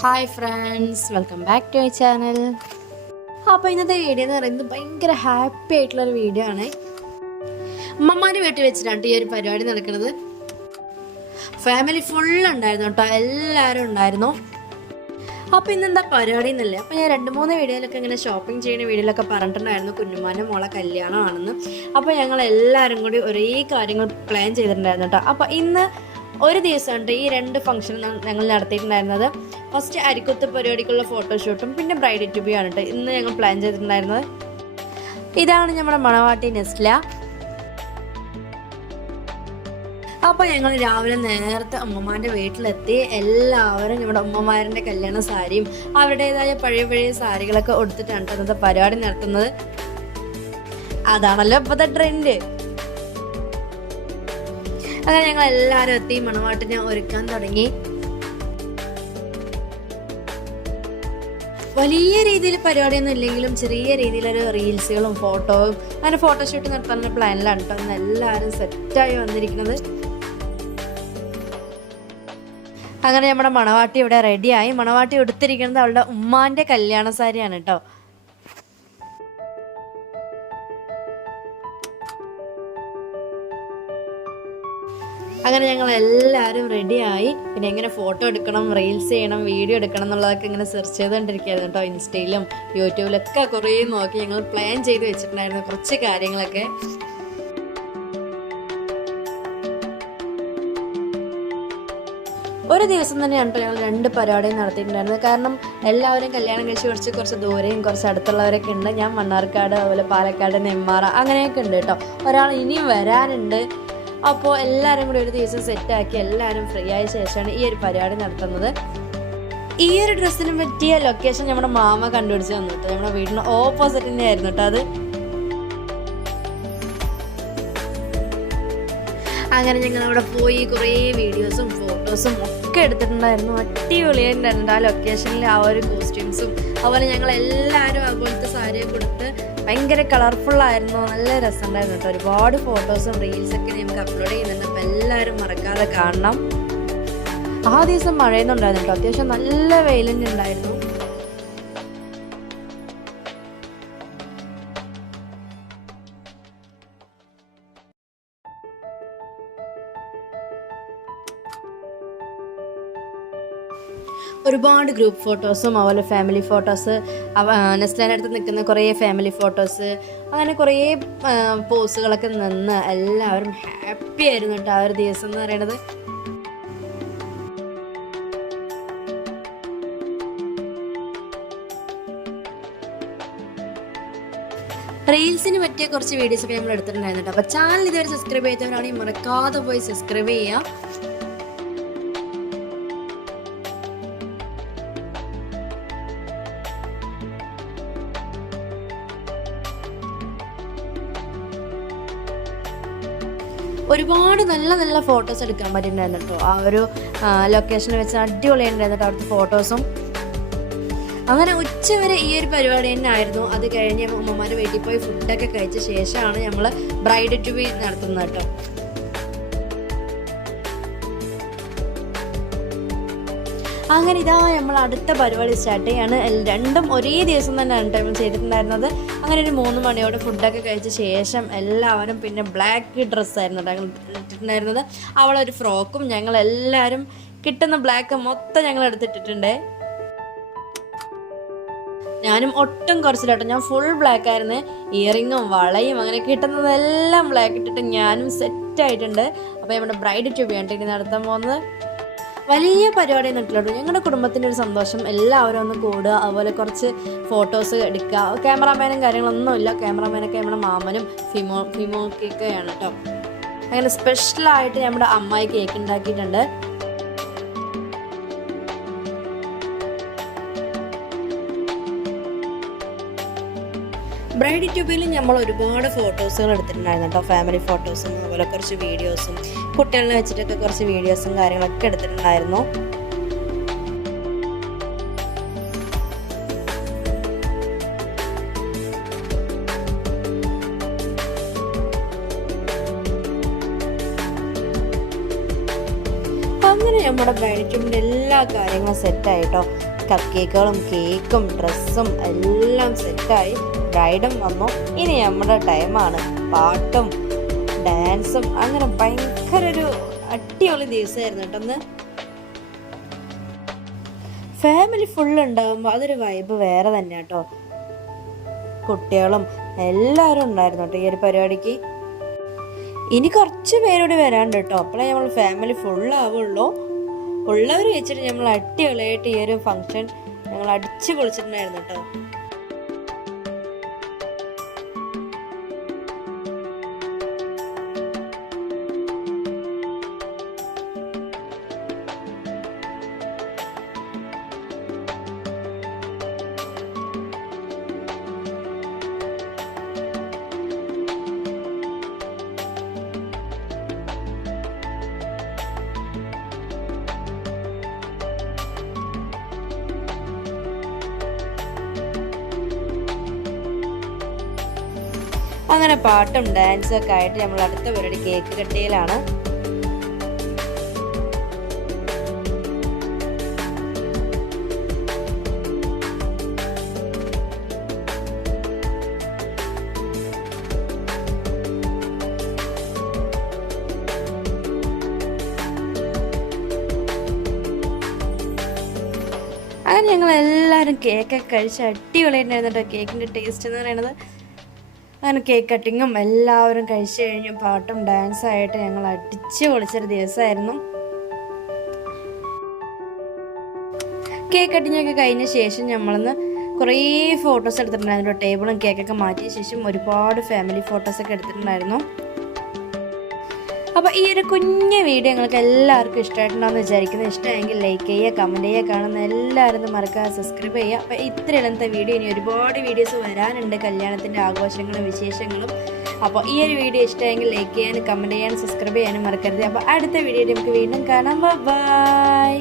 Hi friends, welcome back to my channel. അപ്പോൾ ഇന്നത്തെ video എന്ന് പറയുന്നത് ഭയങ്കര ഹാപ്പി ആയിട്ടുള്ളൊരു വീഡിയോ ആണ്. അമ്മമാൻ്റെ വീട്ടിൽ വെച്ചിട്ടാണ് ഈ ഒരു പരിപാടി നടക്കുന്നത്. ഫാമിലി ഫുൾ ഉണ്ടായിരുന്നു കേട്ടോ, എല്ലാവരും ഉണ്ടായിരുന്നു. അപ്പോൾ ഇന്നെന്താ പരിപാടി എന്നല്ലേ, അപ്പോൾ ഞാൻ 2-3 വീഡിയോയിലൊക്കെ ഇങ്ങനെ ഷോപ്പിംഗ് ചെയ്യുന്ന വീഡിയോയിലൊക്കെ പറഞ്ഞിട്ടുണ്ടായിരുന്നു കുഞ്ഞുമാൻ്റെ മോളെ കല്യാണമാണെന്ന്. അപ്പോൾ ഞങ്ങൾ എല്ലാവരും കൂടി ഒരേ കാര്യങ്ങൾ പ്ലാൻ ചെയ്തിട്ടുണ്ടായിരുന്നു കേട്ടോ. അപ്പോൾ ഇന്ന് ഒരു ദിവസമുണ്ട് ഈ 2 ഫംഗ്ഷൻ ഞങ്ങൾ നടത്തിയിട്ടുണ്ടായിരുന്നത്. ഫസ്റ്റ് അരിക്കുത്ത് പരിപാടിക്കുള്ള ഫോട്ടോഷൂട്ടും പിന്നെ ബ്രൈഡ് ടു ബി ആണ് കേട്ടോ ഇന്ന് ഞങ്ങൾ പ്ലാൻ ചെയ്തിട്ടുണ്ടായിരുന്നത്. ഇതാണ് നമ്മുടെ മണവാട്ടി നെസ്ല. അപ്പോൾ ഞങ്ങൾ രാവിലെ നേരത്തെ അമ്മമാരുടെ വീട്ടിലെത്തി. എല്ലാവരും നമ്മുടെ അമ്മമാരുടെ കല്യാണ സാരിയും അവരുടേതായ പഴയ സാരികളൊക്കെ ഉടുത്തിട്ടാണ് ഇന്നത്തെ പരിപാടി നടത്തുന്നത്. അതാണല്ലോ ഇപ്പോഴത്തെ ട്രെൻഡ്. അങ്ങനെ ഞങ്ങൾ എല്ലാവരും എത്തി മണവാട്ടിനെ ഒരുക്കാൻ തുടങ്ങി. വലിയ രീതിയിൽ പരിപാടിയൊന്നും ഇല്ലെങ്കിലും ചെറിയ രീതിയിലൊരു റീൽസുകളും ഫോട്ടോയും അങ്ങനെ ഫോട്ടോഷൂട്ട് നടത്താനുള്ള പ്ലാനിലാണ് കേട്ടോ ഇന്ന് എല്ലാവരും സെറ്റായി വന്നിരിക്കുന്നത്. അങ്ങനെ നമ്മുടെ മണവാട്ടി ഇവിടെ റെഡിയായി. മണവാട്ടി എടുത്തിരിക്കുന്നത് അവളുടെ ഉമ്മാന്റെ കല്യാണ സാരിയാണ് കേട്ടോ. അങ്ങനെ ഞങ്ങൾ എല്ലാവരും റെഡിയായി. പിന്നെ എങ്ങനെ ഫോട്ടോ എടുക്കണം, റീൽസ് ചെയ്യണം, വീഡിയോ എടുക്കണം എന്നുള്ളതൊക്കെ ഇങ്ങനെ സെർച്ച് ചെയ്തുകൊണ്ടിരിക്കുകയായിരുന്നു കേട്ടോ. ഇൻസ്റ്റയിലും യൂട്യൂബിലൊക്കെ കുറേ നോക്കി ഞങ്ങൾ പ്ലാൻ ചെയ്ത് വെച്ചിട്ടുണ്ടായിരുന്നു കുറച്ച് കാര്യങ്ങളൊക്കെ. ഒരു ദിവസം തന്നെയാണ് കേട്ടോ ഞങ്ങൾ 2 പരിപാടിയും നടത്തിയിട്ടുണ്ടായിരുന്നത്. കാരണം എല്ലാവരും കല്യാണം കഴിച്ച് കുറച്ച് ദൂരെയും കുറച്ച് അടുത്തുള്ളവരൊക്കെ ഉണ്ട്. ഞാൻ മണ്ണാർക്കാട്, അതുപോലെ പാലക്കാട്, നെന്മാറ അങ്ങനെയൊക്കെ ഉണ്ട് കേട്ടോ. ഒരാൾ ഇനിയും വരാനുണ്ട്. അപ്പോൾ എല്ലാവരും കൂടി ഒരു ദിവസം സെറ്റാക്കി എല്ലാവരും ഫ്രീ ആയ ശേഷമാണ് ഈ ഒരു പരിപാടി നടത്തുന്നത്. ഈ ഒരു ഡ്രസ്സിന് പറ്റിയ ലൊക്കേഷൻ നമ്മുടെ മാമ കണ്ടുപിടിച്ച് തന്നിട്ട് നമ്മുടെ വീടിന് ഓപ്പോസിറ്റ് തന്നെ ആയിരുന്നു കേട്ടോ അത്. അങ്ങനെ ഞങ്ങൾ അവിടെ പോയി കുറേ വീഡിയോസും ഫോട്ടോസും ഒക്കെ എടുത്തിട്ടുണ്ടായിരുന്നു. അടിപൊളിയായിട്ടുണ്ടായിരുന്നു ആ ലൊക്കേഷനിൽ. ആ ഒരു കോസ്റ്റ്യൂംസും അതുപോലെ ഞങ്ങൾ എല്ലാവരും അതുപോലത്തെ സാരിയൊക്കെ കൊടുത്ത് ഭയങ്കര കളർഫുള്ളായിരുന്നു. നല്ല രസമുണ്ടായിരുന്നു കേട്ടോ. ഒരുപാട് ഫോട്ടോസും റീൽസൊക്കെ നമുക്ക് അപ്ലോഡ് ചെയ്യുന്നുണ്ട്. അപ്പോൾ എല്ലാവരും മറക്കാതെ കാണണം. ആ ദിവസം മഴയൊന്നും ഉണ്ടായിരുന്നു കേട്ടോ, അത്യാവശ്യം നല്ല വെയിലന്നെ ഉണ്ടായിരുന്നു. ഒരുപാട് ഗ്രൂപ്പ് ഫോട്ടോസും അതുപോലെ ഫാമിലി ഫോട്ടോസ്, നെസ്ലേൻ്റെ അടുത്ത് നിൽക്കുന്ന കുറേ ഫാമിലി ഫോട്ടോസ്, അങ്ങനെ കുറേ പോസുകളൊക്കെ നിന്ന് എല്ലാവരും ഹാപ്പി ആയിരുന്നു കേട്ടോ ആ ഒരു ദിവസം എന്ന് പറയുന്നത്. റീൽസിന് പറ്റിയ കുറച്ച് വീഡിയോസൊക്കെ നമ്മൾ എടുത്തിട്ടുണ്ടായിരുന്നു കേട്ടോ. അപ്പോൾ ചാനൽ ഇതുവരെ സബ്സ്ക്രൈബ് ചെയ്തവരാണെങ്കിൽ മറക്കാതെ പോയി സബ്സ്ക്രൈബ് ചെയ്യുക. ഒരുപാട് നല്ല ഫോട്ടോസ് എടുക്കാൻ പറ്റിയിട്ടുണ്ടായിരുന്നു കേട്ടോ. ആ ഒരു ലൊക്കേഷനിൽ വെച്ച് അടിപൊളിയായിട്ടുണ്ടായിരുന്നു കേട്ടോ അവിടുത്തെ ഫോട്ടോസും. അങ്ങനെ ഉച്ചവരെ ഈ ഒരു പരിപാടി തന്നെ ആയിരുന്നു. അത് കഴിഞ്ഞ് അമ്മമാരുടെ വീട്ടിൽ പോയി ഫുഡൊക്കെ കഴിച്ച ശേഷമാണ് നമ്മൾ ബ്രൈഡ് ടു ബി നടത്തുന്നത് കേട്ടോ. അങ്ങനെ ഇതാ നമ്മൾ അടുത്ത പരിപാടി സ്റ്റാർട്ട് ചെയ്യാണ്. 2ഉം ഒരേ ദിവസം തന്നെയാണ് ടൈം ചെയ്തിട്ടുണ്ടായിരുന്നത്. അങ്ങനെ ഒരു 3 മണിയോടെ ഫുഡൊക്കെ കഴിച്ച ശേഷം എല്ലാവരും പിന്നെ ബ്ലാക്ക് ഡ്രസ്സായിരുന്നു ഇട്ടിട്ടുണ്ടായിരുന്നത്. അവളൊരു ഫ്രോക്കും ഞങ്ങളെല്ലാവരും കിട്ടുന്ന ബ്ലാക്ക് മൊത്തം ഞങ്ങൾ എടുത്തിട്ടിട്ടുണ്ട്. ഞാനും ഒട്ടും കുറച്ചില്ല കേട്ടോ, ഞാൻ ഫുൾ ബ്ലാക്ക് ആയിരുന്നു. ഇയറിങ്ങും വളയും അങ്ങനെ കിട്ടുന്നതെല്ലാം ബ്ലാക്ക് ഇട്ടിട്ട് ഞാനും സെറ്റായിട്ടുണ്ട്. അപ്പോൾ നമ്മുടെ ബ്രൈഡ് ടു ബി ആണ് നടത്താൻ പോകുന്നത്. വലിയ പരിപാടി നിട്ടില്ലോട്ടോ. ഞങ്ങളുടെ കുടുംബത്തിൻ്റെ ഒരു സന്തോഷം, എല്ലാവരും ഒന്ന് കൂടുക, അതുപോലെ കുറച്ച് ഫോട്ടോസ് എടുക്കുക. ക്യാമറാമാനും കാര്യങ്ങളൊന്നുമില്ല. ക്യാമറാമാനൊക്കെ നമ്മുടെ മാമനും ഫിമോക്കൊക്കെയാണ് കേട്ടോ. അങ്ങനെ സ്പെഷ്യലായിട്ട് നമ്മുടെ അമ്മായി കേക്ക് ഉണ്ടാക്കിയിട്ടുണ്ട്. ബ്രൈഡ് ടു ബിയിൽ നമ്മൾ ഒരുപാട് ഫോട്ടോസുകൾ എടുത്തിട്ടുണ്ടായിരുന്നു കേട്ടോ. ഫാമിലി ഫോട്ടോസും അതുപോലെ കുറച്ച് വീഡിയോസും കുട്ടികളെ വെച്ചിട്ടൊക്കെ കുറച്ച് വീഡിയോസും കാര്യങ്ങളൊക്കെ എടുത്തിട്ടുണ്ടായിരുന്നു. അങ്ങനെ നമ്മുടെ ബ്രൈഡ് ടു ബിയുടെ എല്ലാ കാര്യങ്ങളും സെറ്റായിട്ടോ. കപ്പ് കേക്കുകളും കേക്കും ഡ്രസ്സും എല്ലാം സെറ്റായി. ബ്രൈഡും വന്നു. ഇനി നമ്മുടെ ടൈമാണ്. പാട്ടും ഡാൻസും അങ്ങനെ ഭയങ്കര ഒരു അടിപൊളി ദിവസമായിരുന്നു കേട്ടോ അന്ന്. ഫാമിലി ഫുള്ള് ഉണ്ടാകുമ്പോൾ അതൊരു വൈബ് വേറെ തന്നെ കേട്ടോ. കുട്ടികളും എല്ലാവരും ഉണ്ടായിരുന്നു കേട്ടോ ഈ ഒരു പരിപാടിക്ക്. ഇനി കുറച്ച് പേരോട് വരാണ്ട് കേട്ടോ, അപ്പോഴേ നമ്മൾ ഫാമിലി ഫുള്ളാവുള്ളൂ. ഉള്ളവർ വെച്ചിട്ട് നമ്മൾ അടിപൊളിയായിട്ട് ഈ ഒരു ഫംഗ്ഷൻ ഞങ്ങൾ അടിച്ചു പൊളിച്ചിട്ടുണ്ടായിരുന്നു കേട്ടോ. അങ്ങനെ പാട്ടും ഡാൻസും ഒക്കെ ആയിട്ട് നമ്മൾ അടുത്ത പരിപാടി കേക്ക് കട്ടിയിലാണ്. അങ്ങനെ ഞങ്ങൾ എല്ലാവരും കേക്കൊക്കെ കഴിച്ച് അടിപൊളിയായിട്ടുണ്ടായിരുന്നു കേട്ടോ. കേക്കിൻ്റെ ടേസ്റ്റ് എന്ന് പറയുന്നത് അങ്ങനെ കേക്ക് കട്ടിങ്ങും എല്ലാവരും കഴിച്ചു കഴിഞ്ഞു. പാട്ടും ഡാൻസായിട്ട് ഞങ്ങൾ അടിച്ച് പൊളിച്ചൊരു ദിവസമായിരുന്നു. കേക്ക് കട്ടിങ്ങൊക്കെ കഴിഞ്ഞ ശേഷം നമ്മളൊന്ന് കുറേ ഫോട്ടോസ് എടുത്തിട്ടുണ്ടായിരുന്നു. ടേബിളും കേക്കൊക്കെ മാറ്റിയ ശേഷം ഒരുപാട് ഫാമിലി ഫോട്ടോസൊക്കെ എടുത്തിട്ടുണ്ടായിരുന്നു. അപ്പോൾ ഈ ഒരു കുഞ്ഞു വീഡിയോ നിങ്ങൾക്ക് എല്ലാവർക്കും ഇഷ്ടമായിട്ടുണ്ടാകുമെന്ന് വിചാരിക്കുന്നു. ഇഷ്ടമെങ്കിൽ ലൈക്ക് ചെയ്യുക, കമൻറ്റ് ചെയ്യുക, കാണുന്ന എല്ലാവരും മറക്കാതെ സബ്സ്ക്രൈബ് ചെയ്യുക. അപ്പോൾ ഇത്രയിലത്തെ വീഡിയോ ഇനി ഒരുപാട് വീഡിയോസ് വരാനുണ്ട്, കല്യാണത്തിൻ്റെ ആഘോഷങ്ങളും വിശേഷങ്ങളും. അപ്പോൾ ഈ ഒരു വീഡിയോ ഇഷ്ടമെങ്കിൽ ലൈക്ക് ചെയ്യാനും കമൻറ്റ് ചെയ്യാനും സബ്സ്ക്രൈബ് ചെയ്യാനും മറക്കരുത്. അപ്പോൾ അടുത്ത വീഡിയോയിൽ നമുക്ക് വീണ്ടും കാണാം. ബൈ.